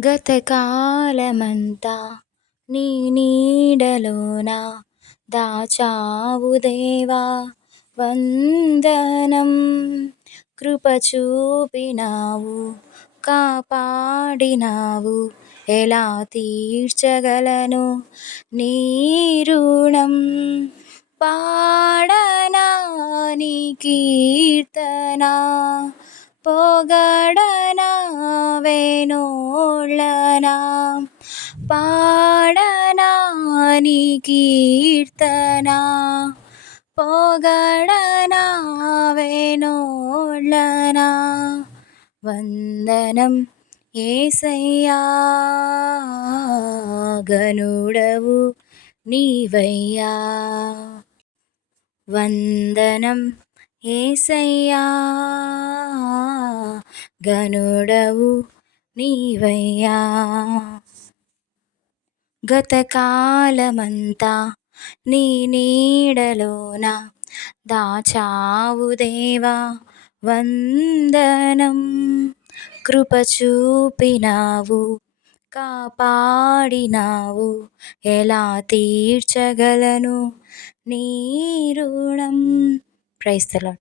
గతకాలమంతా నీ నీడలోన దాచావు దేవా వందనం. కృప చూపినావు కాపాడినావు ఎలా తీర్చగలను నీ రుణం? పాడనా నీ కీర్తన? పొగడనా వేణో పాడనా నీ కీర్తన పొగడనా వేణోళ్ళనా వందనం ఏసయ్యా గనుడవు నీవయ్యా వందనం ఏసయ్యా గనుడవు నీవయ్యా. గతకాలమంతా నీ నీడలోన దాచావు దేవా వందనం. కృప చూపినావు కాపాడినావు ఎలా తీర్చగలను నీ రుణం. ప్రైస్తలా